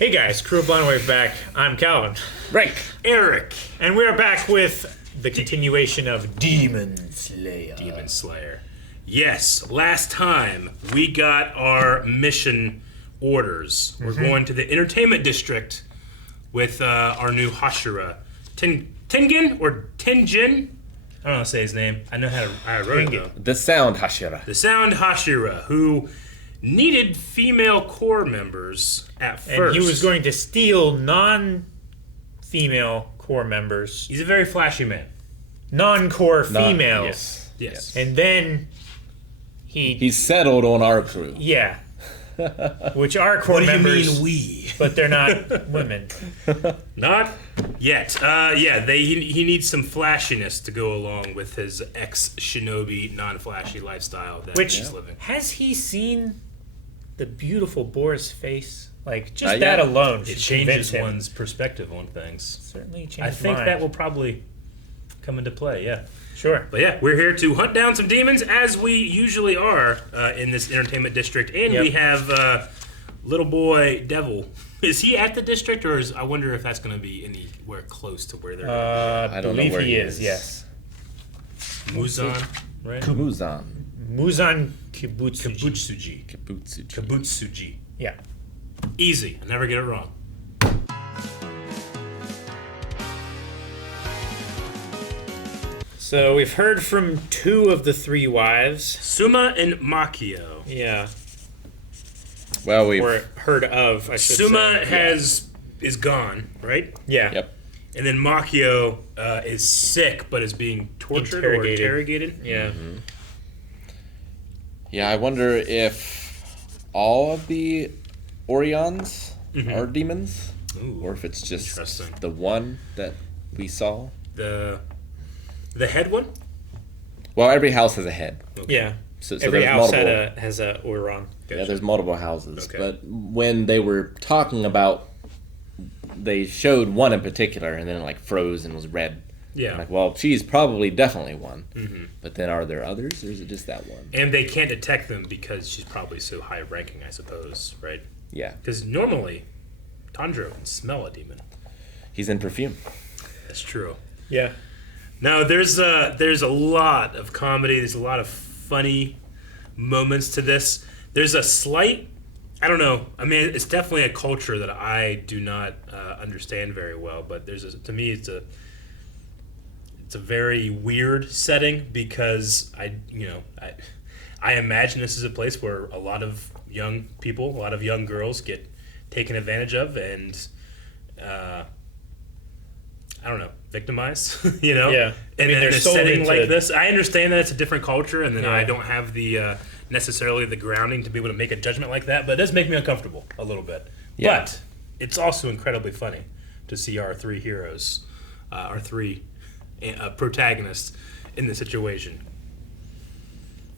Hey guys, Crew of Blind Wave back. I'm Calvin. Rank. Eric. And we are back with the continuation of Demon Slayer. Demon Slayer. Yes, last time we got our mission orders. We're going to the Entertainment District with our new Hashira. Tengen or Tenjin? I don't know how to say his name. I know how to. I wrote it though. The Sound Hashira. The Sound Hashira, who needed female core members at first. And he was going to steal non-female core members. He's a very flashy man. Non-core females. Yes. And then He settled on our crew. Yeah. Which are core What do you members. mean we? But they're not women. Not yet. He needs some flashiness to go along with his ex-shinobi, non-flashy lifestyle that Which, he's living. has he seen the beautiful boar's face? Like, just Not that yet. alone It should changes convince him. one's perspective on things. Certainly changes I think mine. that will probably come into play, yeah. Sure. But yeah, we're here to hunt down some demons, as we usually are in this entertainment district. And we have little boy Devil. Is he at the district, or I wonder if that's going to be anywhere close to where they're I don't know believe where he he is, is. yes. Muzan, right? Muzan. Muzan Kibutsuji. Kabutsuji. Kabutsuji. Kabutsuji. Yeah. Easy. I never get it wrong. So we've heard from two of the three wives. Suma and Makio. Yeah. Well, we've... Or heard of, I should Suma say. is gone, right? Yeah. Yep. And then Makio is sick, but is being tortured or interrogated. Yeah. Mm-hmm. Yeah, I wonder if all of the Orions are demons, Ooh, or if it's just interesting. the one that we saw. The head one? Well, every house has a head. Yeah. So Every there's house multiple, has a Oiron. Yeah, there's multiple houses. Okay. But when they were talking about, they showed one in particular, and then it like froze and was red. Yeah. I'm like, well, she's probably definitely one. Mm-hmm. But then are there others, or is it just that one? And they can't detect them because she's probably so high ranking, I suppose, right? Yeah. Because normally, Tanjiro can smell a demon. He's in perfume. That's true. Yeah. Now, there's a lot of comedy. There's a lot of funny moments to this. There's a slight, I don't know. I mean, it's definitely a culture that I do not understand very well. But to me, it's a very weird setting because I imagine this is a place where a lot of young people, a lot of young girls get taken advantage of and. I don't know, victimized, Yeah. And in they're a sold setting into like this, I understand that it's a different culture, and then Yeah. I don't have the necessarily the grounding to be able to make a judgment like that, but it does make me uncomfortable a little bit. Yeah. But it's also incredibly funny to see our three heroes, our three protagonists in the situation.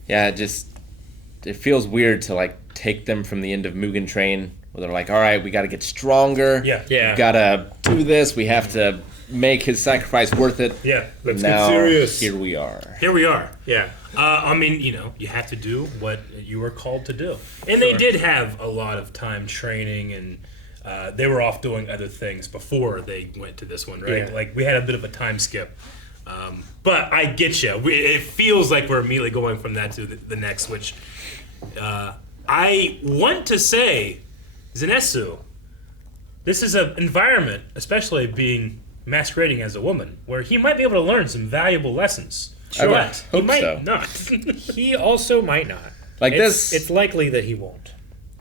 Yeah, it feels weird to like take them from the end of Mugen Train, where they're like, all right, we got to get stronger. Yeah. We got to do this. We have to make his sacrifice worth it. Yeah, let's Now, get serious. Here we are. Here we are. Yeah. I mean, you have to do what you were called to do. And they did have a lot of time training, and they were off doing other things before they went to this one, right? Yeah. Like, we had a bit of a time skip. But I get you. It feels like we're immediately going from that to the next, which I want to say, Zenitsu, this is an environment, especially being masquerading as a woman, where he might be able to learn some valuable lessons. I would But he hope might so. not. He also might not. Like It's this likely that he won't.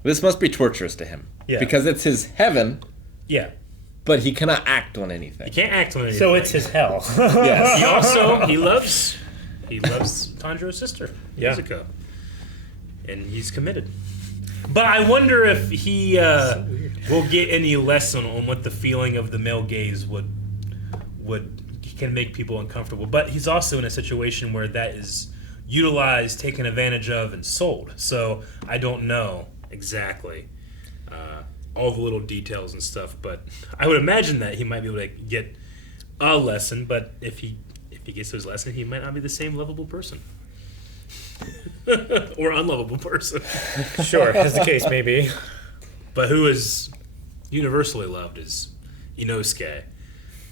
This must be torturous to him. Yeah. Because it's his heaven, Yeah. but he cannot act on anything. He can't act on anything. So it's his hell. Yes. He also he loves Tanjiro's sister, Yeah. Izuku. And he's committed. But I wonder if he will get any lesson on what the feeling of the male gaze can make people uncomfortable. But he's also in a situation where that is utilized, taken advantage of, and sold. So I don't know exactly all the little details and stuff. But I would imagine that he might be able to get a lesson. But if he gets his lesson, he might not be the same lovable person. Or unlovable person. Sure, as the case may be. But who is universally loved is Inosuke.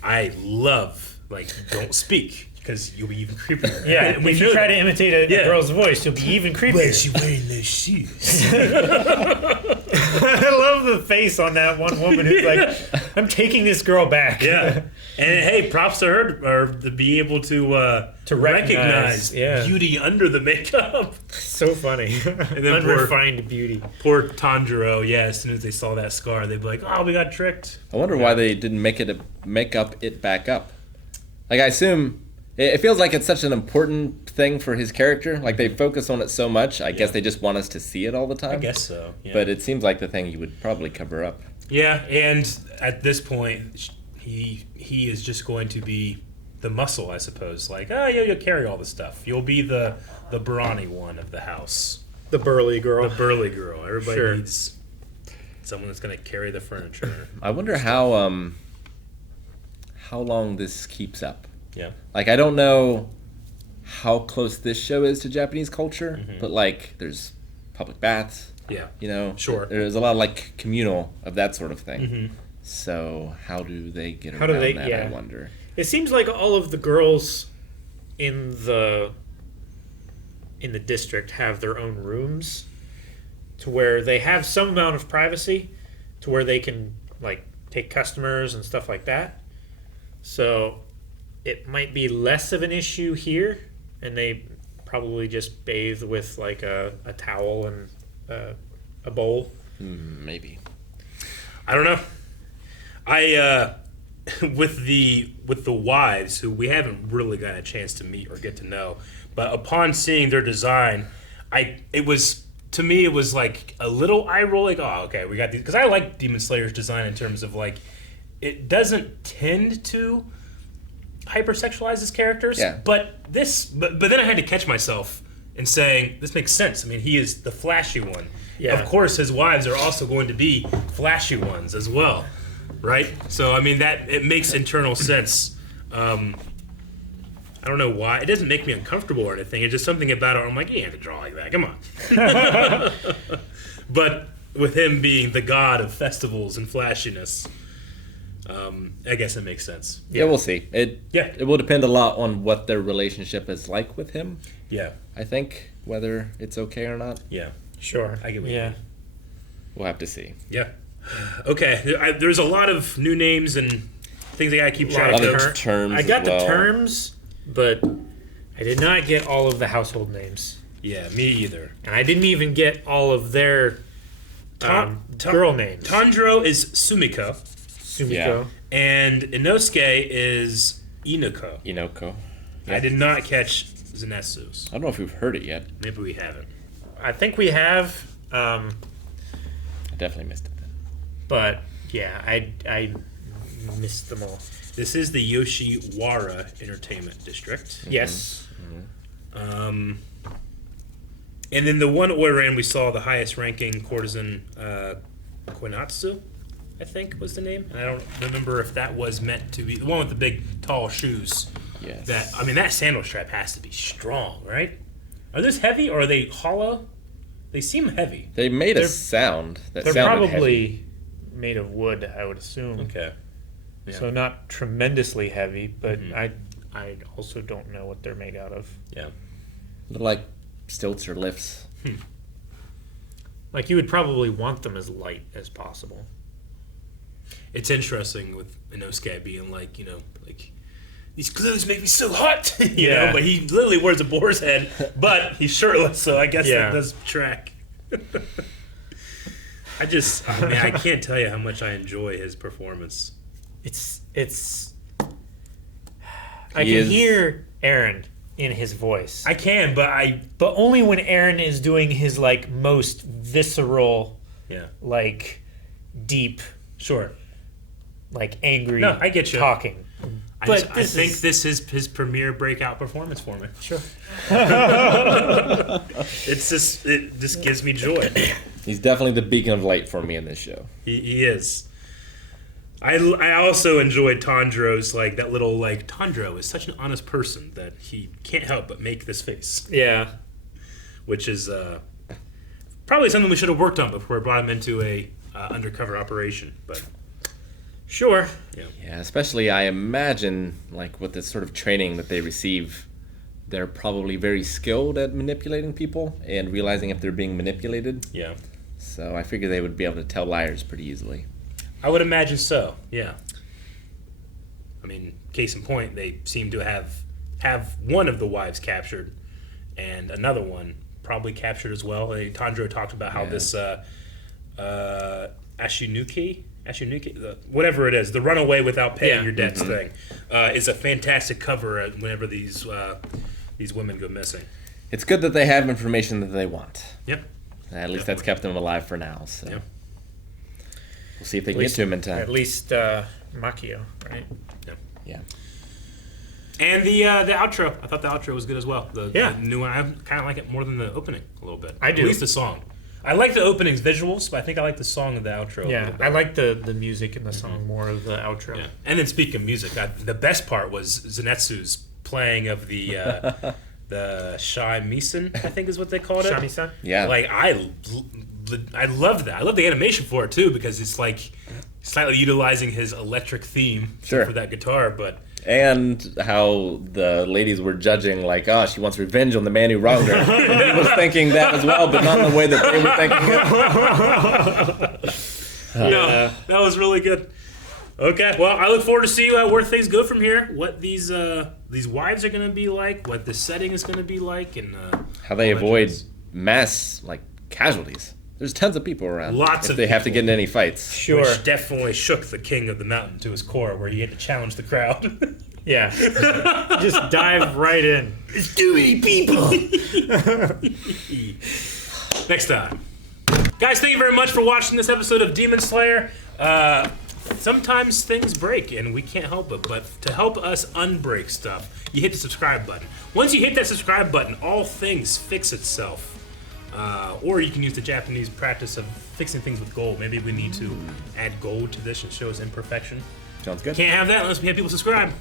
I love, like, don't speak because you'll be even creepier. Yeah, And we if you know try to that. imitate a girl's voice, you'll be even creepier. Why is she wearing those shoes? I love the face on that one woman who's like, I'm taking this girl back. Yeah. And hey, props to her or to be able to recognize yeah. beauty under the makeup. So funny. And then Unrefined beauty. Poor Tanjiro, yeah, as soon as they saw that scar, they'd be like, oh, we got tricked. I wonder why they didn't make up it back up. Like, I assume it feels like it's such an important thing for his character. Like, they focus on it so much. I guess they just want us to see it all the time. I guess so. Yeah. But it seems like the thing you would probably cover up. Yeah, and at this point, he is just going to be the muscle, I suppose. Like, oh, yeah, you'll carry all the stuff. You'll be the brawny one of the house. The burly girl. The burly girl. Everybody Sure. needs someone that's going to carry the furniture. I wonder how long this keeps up. Yeah. Like, I don't know how close this show is to Japanese culture, but, like, there's public baths, Yeah. you know? Sure. There's a lot of, like, communal of that sort of thing. Mm-hmm. So how do they get How do around they- that, yeah. I wonder? It seems like all of the girls in the district have their own rooms to where they have some amount of privacy to where they can like take customers and stuff like that. So it might be less of an issue here, and they probably just bathe with like a towel and a bowl. Maybe. I don't know. I with the wives who we haven't really got a chance to meet or get to know, but upon seeing their design, it was like a little eye roll. Like, oh, okay, we got these, because I like Demon Slayer's design in terms of like it doesn't tend to hypersexualize his characters. Yeah. But then I had to catch myself in saying this makes sense. I mean, he is the flashy one. Yeah. Of course, his wives are also going to be flashy ones as well, right? So, I mean, it makes internal sense. I don't know why. It doesn't make me uncomfortable or anything. It's just something about it where I'm like, you have to draw like that. Come on. But with him being the god of festivals and flashiness, I guess it makes sense. Yeah, we'll see. It will depend a lot on what their relationship is like with him. Yeah. I think whether it's okay or not. Yeah. Sure. I get what you Yeah. mean. We'll have to see. Yeah. Okay. There's a lot of new names and things I gotta keep track Other of. terms. I got as well. the terms, but I did not get all of the household names. Yeah, me either. And I didn't even get all of their girl names. Tanjiro is Sumiko, Sumiko. Yeah. and Inosuke is Inuko. Inoko. I did not catch Zenetsu's. I don't know if we've heard it yet. Maybe we haven't. I think we have, I definitely missed it then. but yeah, I missed them all. This is the Yoshiwara Entertainment District. Yes. And then the one Oiran we saw, the highest ranking courtesan, Koinatsu, I think was the name. And I don't remember if that was meant to be the one with the big tall shoes. Yes. That sandal strap has to be strong, right? Are those heavy or are they hollow? They seem heavy. They made a They're- sound that They're sounded probably heavy. made of wood, I would assume. Okay. Yeah. So not tremendously heavy, but Mhm. I also don't know what they're made out of. Yeah. They're like stilts or lifts. Like you would probably want them as light as possible. It's interesting with Inosuke being like, like these clothes make me so hot, you Yeah. know. But he literally wears a boar's head, but he's shirtless, so I guess Yeah. that does track. I can't tell you how much I enjoy his performance. It's I He can is- hear Aaron in his voice. I can, but But only when Aaron is doing his like most visceral, yeah, like deep, sure. like angry No, I get you. talking. I But think this is his premier breakout performance for me. Sure. It just gives me joy. He's definitely the beacon of light for me in this show. He is. I also enjoyed Tanjiro's like that little like Tanjiro is such an honest person that he can't help but make this face, Yeah. which is probably something we should have worked on before we brought him into a undercover operation. But Sure. Yeah, especially I imagine, like, with this sort of training that they receive, they're probably very skilled at manipulating people and realizing if they're being manipulated. yeah, So I figure they would be able to tell liars pretty easily. I would imagine so. Yeah. I mean, case in point, they seem to have one of the wives captured, and another one probably captured as well. Tandro talked about how this Ashinuki, whatever it is, the runaway without paying your debts thing, is a fantastic cover whenever these women go missing. It's good that they have information that they want. Yep. At least that's kept them alive for now. So Yep. we'll see if they can get to him in time. At least Makio, right? Yeah. And the outro, I thought the outro was good as well. The new one, I kind of like it more than the opening a little bit. I do. At least the song. I like the opening's visuals, but I think I like the song and the outro. Yeah, I like the music in the song more of the outro. Yeah. And then speaking of music, the best part was Zenitsu's playing of the the shamisen, I think is what they called it. Shamisen? Yeah. Like I love that. I love the animation for it too because it's like slightly utilizing his electric theme Sure. for that guitar, but. And how the ladies were judging, like, oh, she wants revenge on the man who wronged her. And he was thinking that as well, but not in the way that they were thinking it. No, that was really good. Okay, well, I look forward to see where things go from here. What these wives are going to be like, what the setting is going to be like, and How they all that avoid jazz. mass, like, casualties. There's tons of people around. Lots if of they have to people. get in any fights. Sure. Which definitely shook the king of the mountain to his core, where he had to challenge the crowd. Yeah. Just dive right in. There's too many people. Next time. Guys, thank you very much for watching this episode of Demon Slayer. Sometimes things break and we can't help it, but to help us unbreak stuff, you hit the subscribe button. Once you hit that subscribe button, all things fix itself. Or you can use the Japanese practice of fixing things with gold. Maybe we need to add gold to this and show us imperfection. Sounds good. Can't have that unless we have people subscribe.